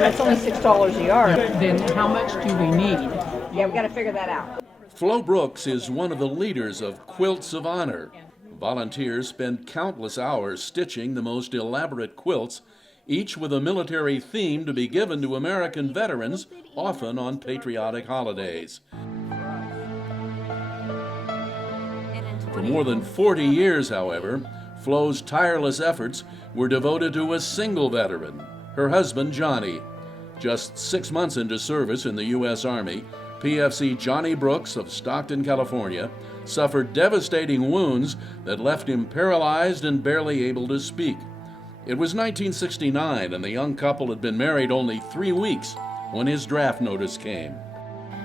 That's only $6 a yard. Then how much do we need? Yeah, we got to figure that out. Flo Brooks is one of the leaders of Quilts of Honor. Volunteers spend countless hours stitching the most elaborate quilts, each with a military theme to be given to American veterans, often on patriotic holidays. For more than 40 years, however, Flo's tireless efforts were devoted to a single veteran, her husband Johnny. Just 6 months into service in the U.S. Army, PFC Johnny Brooks of Stockton, California, suffered devastating wounds that left him paralyzed and barely able to speak. It was 1969, and the young couple had been married only 3 weeks when his draft notice came.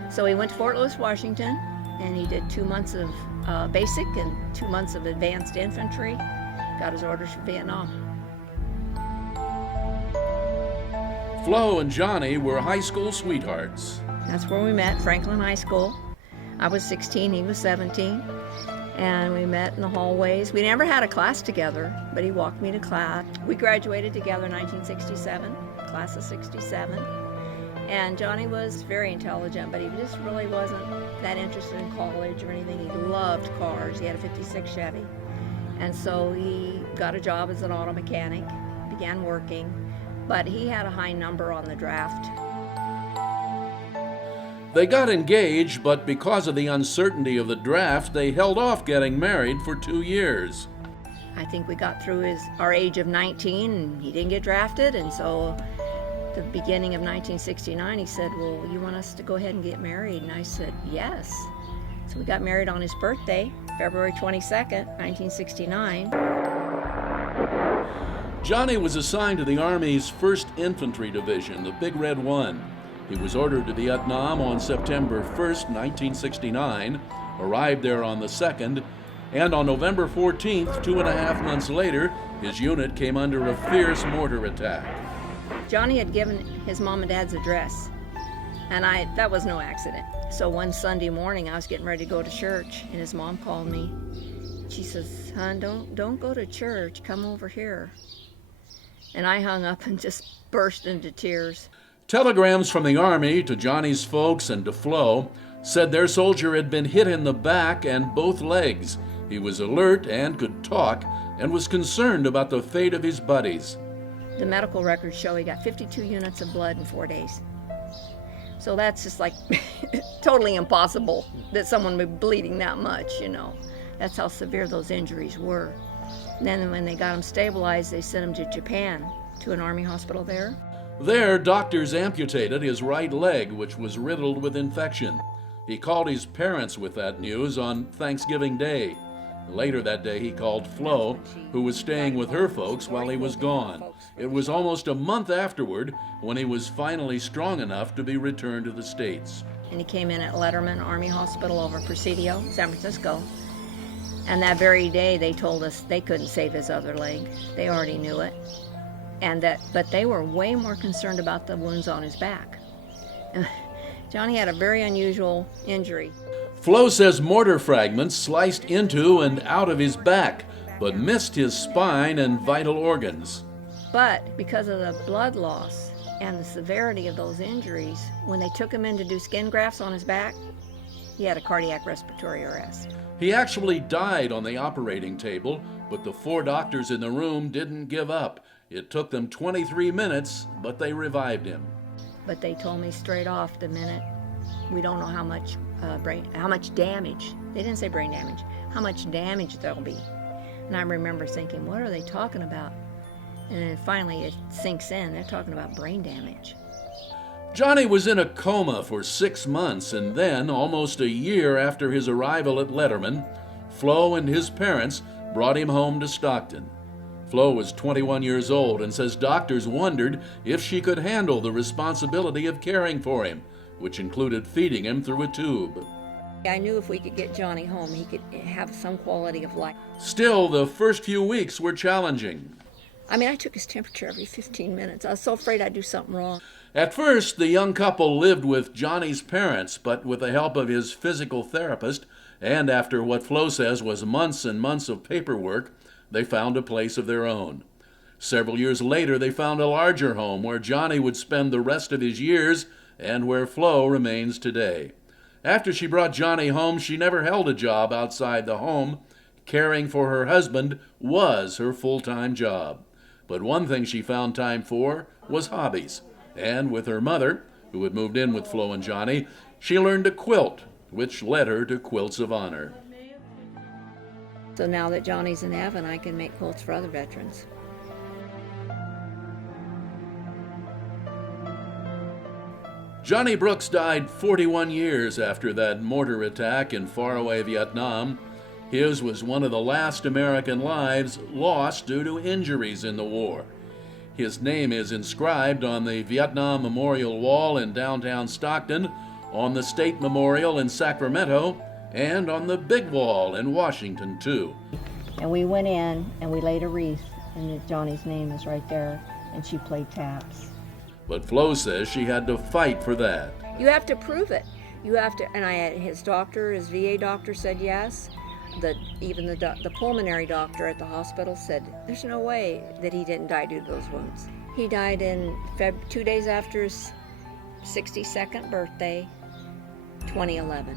So he went to Fort Lewis, Washington, and he did 2 months of basic and 2 months of advanced infantry. Got his orders for Vietnam. Flo and Johnny were high school sweethearts. That's where we met, Franklin High School. I was 16, he was 17, and we met in the hallways. We never had a class together, but he walked me to class. We graduated together in 1967, class of 67. And Johnny was very intelligent, but he just really wasn't that interested in college or anything. He loved cars. He had a 56 Chevy. And so he got a job as an auto mechanic, began working, but he had a high number on the draft. They got engaged, but because of the uncertainty of the draft, they held off getting married for 2 years. I think we got through our age of 19, and he didn't get drafted, and so the beginning of 1969, he said, well, you want us to go ahead and get married? And I said, yes. So we got married on his birthday, February 22nd, 1969. Johnny was assigned to the Army's 1st Infantry Division, the Big Red One. He was ordered to Vietnam on September 1st, 1969, arrived there on the 2nd, and on November 14th, 2.5 months later, his unit came under a fierce mortar attack. Johnny had given his mom and dad's address, and that was no accident. So one Sunday morning, I was getting ready to go to church, and his mom called me. She says, "Hon, don't go to church. Come over here." And I hung up and just burst into tears. Telegrams from the Army to Johnny's folks and to Flo said their soldier had been hit in the back and both legs. He was alert and could talk and was concerned about the fate of his buddies. The medical records show he got 52 units of blood in 4 days. So that's just like totally impossible that someone would be bleeding that much, you know. That's how severe those injuries were. And then when they got him stabilized, they sent him to Japan, to an Army hospital there. There, doctors amputated his right leg, which was riddled with infection. He called his parents with that news on Thanksgiving Day. Later that day, he called Flo, who was staying with her folks while he was gone. It was almost a month afterward when he was finally strong enough to be returned to the States. And he came in at Letterman Army Hospital over Presidio, San Francisco. And that very day, they told us they couldn't save his other leg. They already knew it. But they were way more concerned about the wounds on his back. Johnny had a very unusual injury. Flo says mortar fragments sliced into and out of his back, but missed his spine and vital organs. But because of the blood loss and the severity of those injuries, when they took him in to do skin grafts on his back, he had a cardiac respiratory arrest. He actually died on the operating table, but the 4 doctors in the room didn't give up. It took them 23 minutes, but they revived him. But they told me straight off the minute, we don't know how much damage, they didn't say brain damage, how much damage there'll be. And I remember thinking, what are they talking about? And then finally it sinks in, they're talking about brain damage. Johnny was in a coma for 6 months, and then, almost a year after his arrival at Letterman, Flo and his parents brought him home to Stockton. Flo was 21 years old and says doctors wondered if she could handle the responsibility of caring for him, which included feeding him through a tube. I knew if we could get Johnny home, he could have some quality of life. Still, the first few weeks were challenging. I mean, I took his temperature every 15 minutes. I was so afraid I'd do something wrong. At first, the young couple lived with Johnny's parents, but with the help of his physical therapist, and after what Flo says was months and months of paperwork, they found a place of their own. Several years later, they found a larger home where Johnny would spend the rest of his years and where Flo remains today. After she brought Johnny home, she never held a job outside the home. Caring for her husband was her full-time job. But one thing she found time for was hobbies. And with her mother, who had moved in with Flo and Johnny, she learned to quilt, which led her to Quilts of Honor. So now that Johnny's in heaven, I can make quilts for other veterans. Johnny Brooks died 41 years after that mortar attack in faraway Vietnam. His was one of the last American lives lost due to injuries in the war. His name is inscribed on the Vietnam Memorial Wall in downtown Stockton, on the State Memorial in Sacramento, and on the Big Wall in Washington, too. And we went in and we laid a wreath, and Johnny's name is right there, and she played taps. But Flo says she had to fight for that. You have to prove it. You have to, and his doctor, his VA doctor said yes. Even the pulmonary doctor at the hospital said there's no way that he didn't die due to those wounds. He died in 2 days after his 62nd birthday, 2011.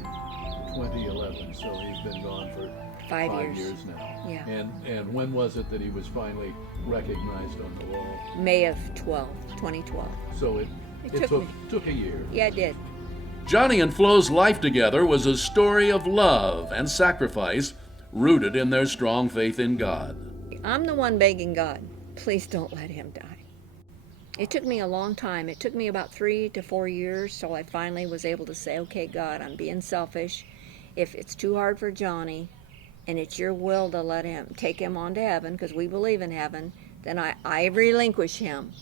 2011, so he's been gone for 5 5 years. years now. Yeah. And when was it that he was finally recognized on the wall? May of 2012. So it took a year. Yeah, it did. Johnny and Flo's life together was a story of love and sacrifice rooted in their strong faith in God. I'm the one begging God, please don't let him die. It took me a long time. It took me about 3 to 4 years till I finally was able to say, okay, God, I'm being selfish. If it's too hard for Johnny and it's your will to let him take him on to heaven, because we believe in heaven, then I relinquish him.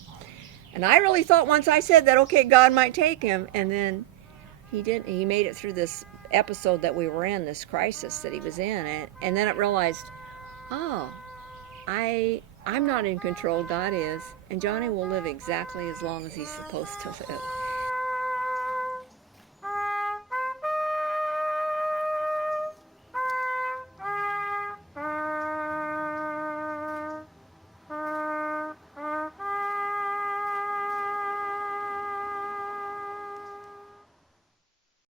And I really thought once I said that, okay, God might take him, and then he didn't. He made it through this episode that we were in, this crisis that he was in, and then I realized, oh, I'm not in control, God is, and Johnny will live exactly as long as he's supposed to live.